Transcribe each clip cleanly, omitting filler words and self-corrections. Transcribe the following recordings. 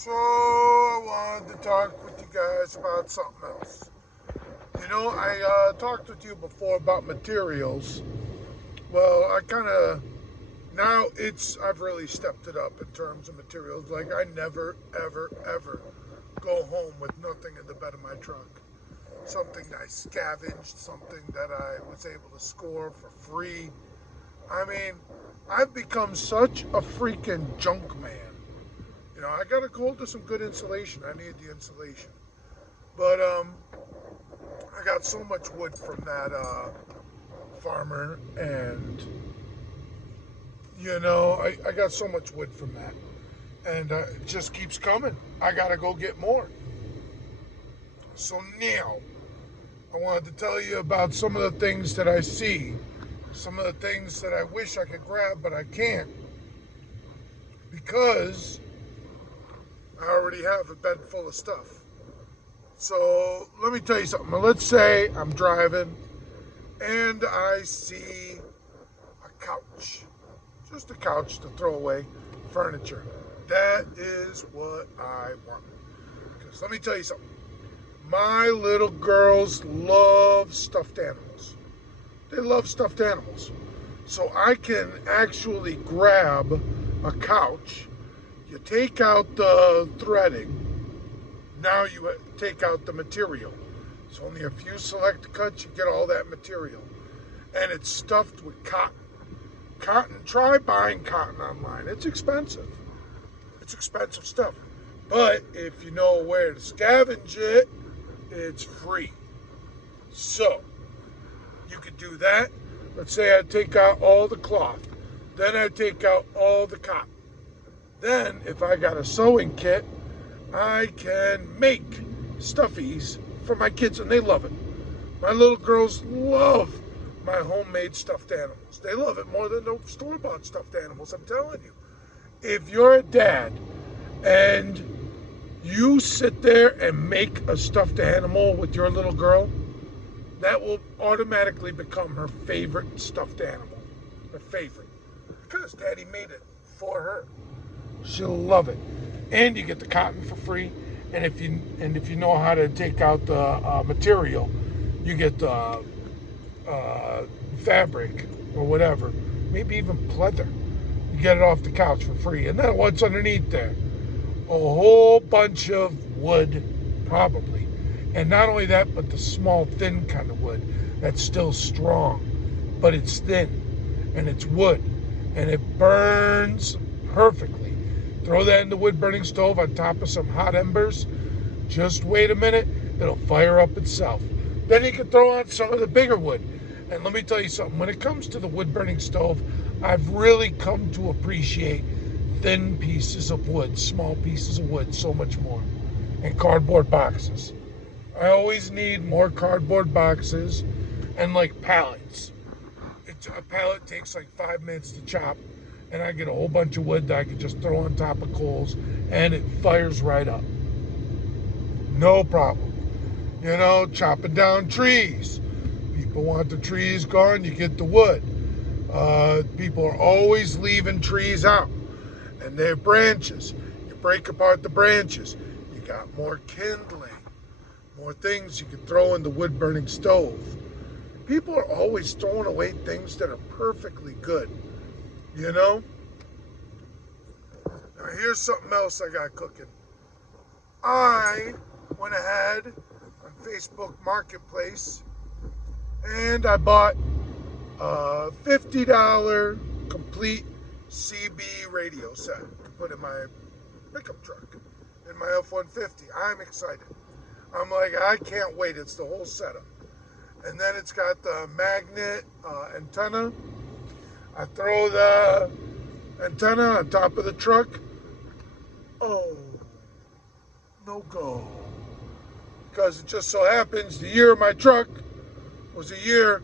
So I wanted to talk with you guys about something else. I talked with you before about materials. Well, I kind of now I've really stepped it up in terms of materials. Like I never, ever, ever go home with nothing in the bed of my truck. Something I scavenged, something that I was able to score for free. I mean, I've become such a freaking junk man. I got a hold of some good insulation. I need the insulation. But I got so much wood from that farmer, and I got so much wood from that, and it just keeps coming. I gotta go get more. So now, I wanted to tell you about some of the things that I see, some of the things that I wish I could grab, but I can't because I already have a bed full of stuff. So let me tell you something. Let's say I'm driving and I see a couch. Just a couch to throw away furniture. That is what I want. Because let me tell you something. My little girls love stuffed animals. They love stuffed animals. So I can actually grab a couch. You take out the threading. Now you take out the material. It's only a few select cuts. You get all that material. And it's stuffed with cotton. Try buying cotton online. It's expensive. It's expensive stuff. But if you know where to scavenge it, it's free. So, you could do that. Let's say I take out all the cloth. Then I take out all the cotton. Then, if I got a sewing kit, I can make stuffies for my kids, and they love it. My little girls love my homemade stuffed animals. They love it more than the store-bought stuffed animals, I'm telling you. If you're a dad and you sit there and make a stuffed animal with your little girl, that will automatically become her favorite stuffed animal. Her favorite. Because daddy made it for her. She'll love it. And you get the cotton for free. And if you know how to take out the material, you get the fabric or whatever, maybe even pleather. You get it off the couch for free. And then what's underneath there? A whole bunch of wood, probably. And not only that, but the small, thin kind of wood that's still strong, but it's thin and it's wood and it burns perfectly. Throw that in the wood burning stove on top of some hot embers. Just wait a minute, it'll fire up itself. Then you can throw on some of the bigger wood. And let me tell you something, when it comes to the wood burning stove, I've really come to appreciate thin pieces of wood, small pieces of wood, so much more. And cardboard boxes. I always need more cardboard boxes and like pallets. A pallet takes like 5 minutes to chop, and I get a whole bunch of wood that I can just throw on top of coals, and it fires right up. No problem. Chopping down trees. People want the trees gone, you get the wood. People are always leaving trees out, and their branches. You break apart the branches. You got more kindling, more things you can throw in the wood burning stove. People are always throwing away things that are perfectly good. Now here's something else I got cooking. I went ahead on Facebook Marketplace and I bought a $50 complete CB radio set to put in my pickup truck, in my F-150. I'm excited. I'm like, I can't wait. It's the whole setup. And then it's got the magnet antenna. I throw the antenna on top of the truck. Oh, no go. Because it just so happens the year of my truck was a year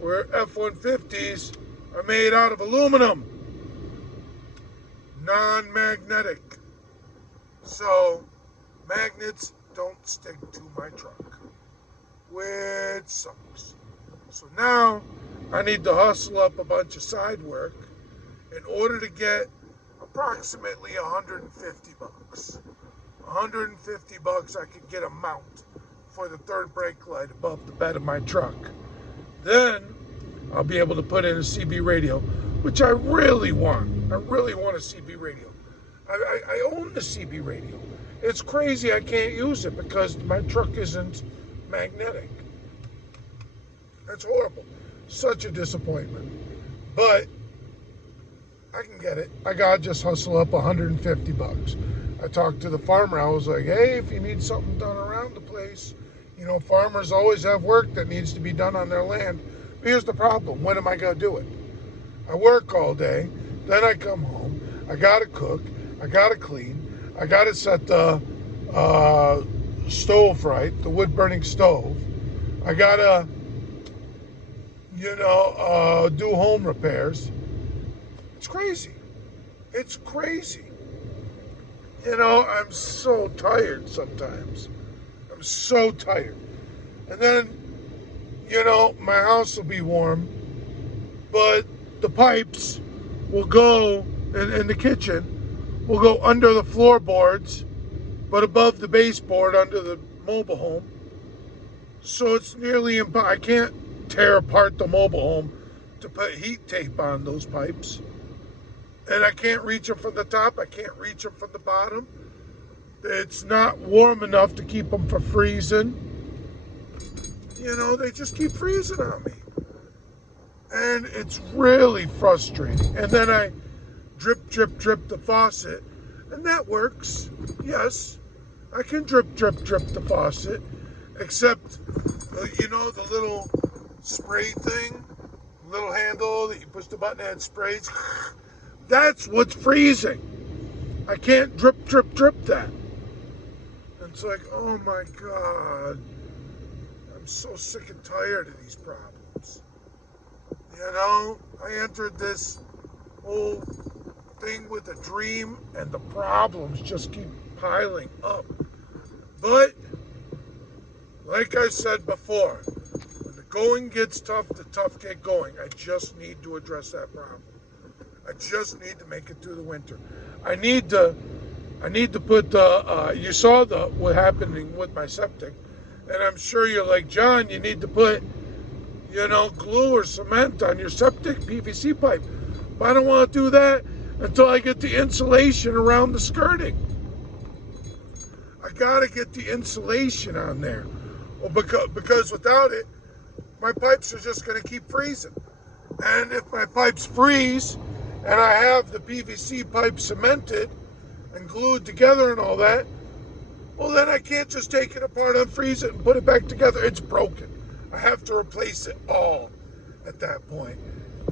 where F-150s are made out of aluminum, non-magnetic. So magnets don't stick to my truck, which sucks. So now I need to hustle up a bunch of side work in order to get a approximately 150 bucks. 150 bucks I could get a mount for the third brake light above the bed of my truck. Then I'll be able to put in a CB radio, which I really want. I really want a CB radio. I own the CB radio. It's crazy I can't use it because my truck isn't magnetic. That's horrible. Such a disappointment. But I can get it. I gotta just hustle up 150 bucks. I talked to the farmer. I was like, hey, if you need something done around the place, you know, farmers always have work that needs to be done on their land. But here's the problem. When am I gonna do it? I work all day, then I come home. I gotta cook. I gotta clean. I gotta set the stove right, the wood-burning stove. I gotta, do home repairs. It's crazy. It's crazy. I'm so tired sometimes. I'm so tired. And then, my house will be warm, but the pipes will go in the kitchen, will go under the floorboards, but above the baseboard under the mobile home. So it's nearly impossible. I can't tear apart the mobile home to put heat tape on those pipes. And I can't reach them from the top. I can't reach them from the bottom. It's not warm enough to keep them from freezing. They just keep freezing on me. And it's really frustrating. And then I drip the faucet. And that works. Yes, I can drip the faucet. Except, the little spray thing, little handle that you push the button and it sprays. That's what's freezing. I can't drip that. And it's like, oh my God. I'm so sick and tired of these problems. I entered this whole thing with a dream and the problems just keep piling up. But, like I said before, when the going gets tough, the tough get going. I just need to address that problem. I just need to make it through the winter. I need to put you saw what happening with my septic, and I'm sure you're like, John, you need to put, glue or cement on your septic PVC pipe. But I don't want to do that until I get the insulation around the skirting. I gotta get the insulation on there. Well, because without it, my pipes are just gonna keep freezing. And if my pipes freeze, and I have the PVC pipe cemented and glued together and all that, well, then I can't just take it apart, unfreeze it, and put it back together. It's broken. I have to replace it all at that point.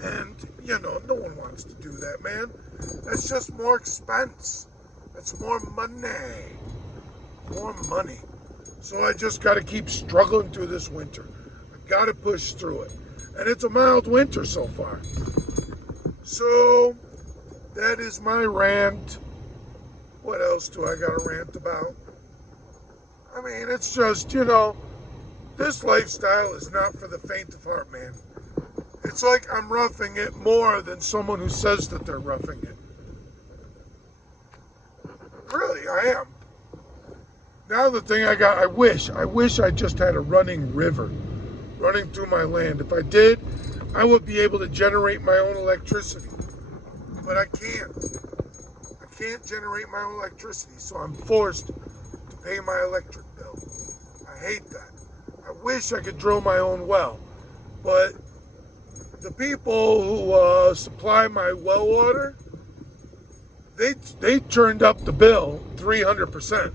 And, no one wants to do that, man. That's just more expense. That's more money. More money. So I just got to keep struggling through this winter. I got to push through it. And it's a mild winter so far. So, that is my rant. What else do I got to rant about? I mean, it's just, this lifestyle is not for the faint of heart, man. It's like I'm roughing it more than someone who says that they're roughing it. Really, I am. Now the thing I wish I just had a running river running through my land. If I did, I would be able to generate my own electricity. But I can't. I can't generate my own electricity, so I'm forced to pay my electric bill. I hate that. I wish I could drill my own well, but the people who supply my well water, they turned up the bill 300%.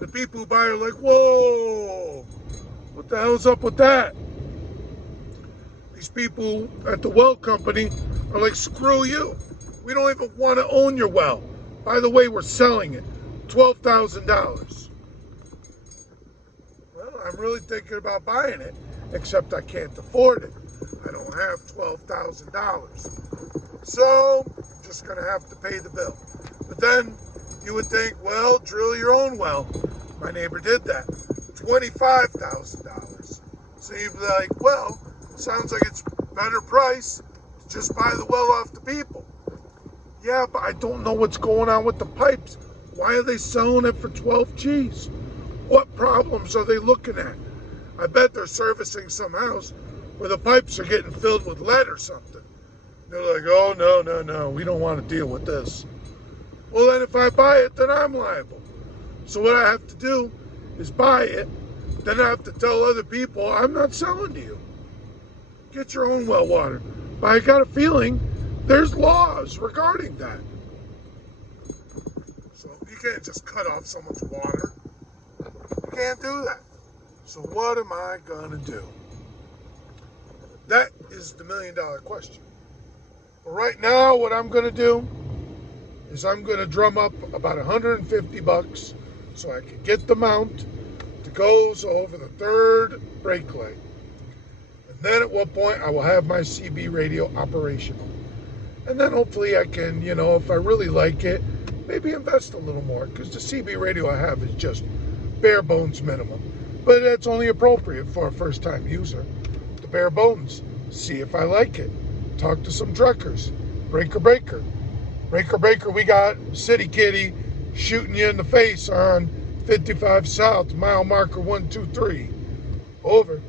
The people who buy are like, whoa, what the hell's up with that? These people at the well company are like, screw you. We don't even want to own your well. By the way, we're selling it. $12,000. Well, I'm really thinking about buying it, except I can't afford it. I don't have $12,000. So, I'm just going to have to pay the bill. But then you would think, well, drill your own well. My neighbor did that. $25,000. So you'd be like, well, sounds like it's better price to just buy the well off the people. Yeah, but I don't know what's going on with the pipes. Why are they selling it for 12 G's? What problems are they looking at? I bet they're servicing some house where the pipes are getting filled with lead or something. They're like, oh, no, we don't want to deal with this. Well, then if I buy it, then I'm liable. So what I have to do is buy it, then I have to tell other people I'm not selling to you. Get your own well water. But I got a feeling there's laws regarding that. So you can't just cut off someone's water. You can't do that. So what am I gonna do? That is the million-dollar question. But right now, what I'm gonna do is I'm gonna drum up about 150 bucks so I can get the mount that goes over the third brake light. And then at what point I will have my CB radio operational. And then hopefully I can, if I really like it, maybe invest a little more, because the CB radio I have is just bare bones minimum. But that's only appropriate for a first-time user. The bare bones. See if I like it. Talk to some truckers. Breaker, we got City Kitty shooting you in the face on 55 South, mile marker 123. Over.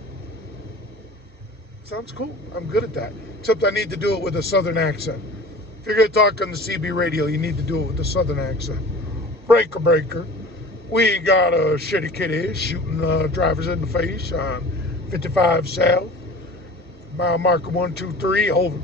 Sounds cool. I'm good at that. Except I need to do it with a southern accent. If you're going to talk on the CB radio, you need to do it with a southern accent. Breaker. We got a Shitty Kitty shooting drivers in the face on 55 South, mile marker 123. Over.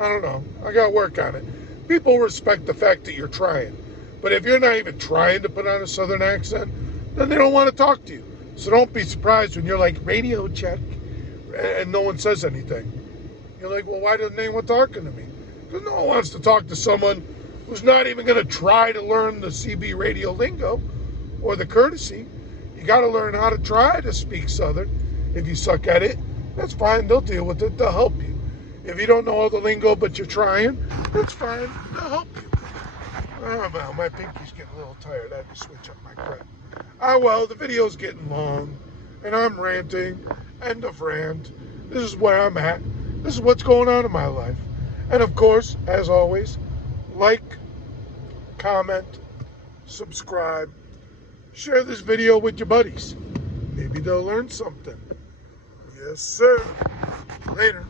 I don't know. I got to work on it. People respect the fact that you're trying. But if you're not even trying to put on a southern accent, then they don't want to talk to you. So don't be surprised when you're like, radio check, and no one says anything. You're like, well, why doesn't anyone talking to me? Because no one wants to talk to someone who's not even going to try to learn the CB radio lingo or the courtesy. You got to learn how to try to speak Southern. If you suck at it, that's fine. They'll deal with it. They'll help you. If you don't know all the lingo, but you're trying, that's fine. They'll help you. Oh, well, my pinky's getting a little tired. I had to switch up my crap. Well, the video's getting long, and I'm ranting. End of rant. This is where I'm at. This is what's going on in my life. And of course, as always, like, comment, subscribe, share this video with your buddies. Maybe they'll learn something. Yes, sir. Later.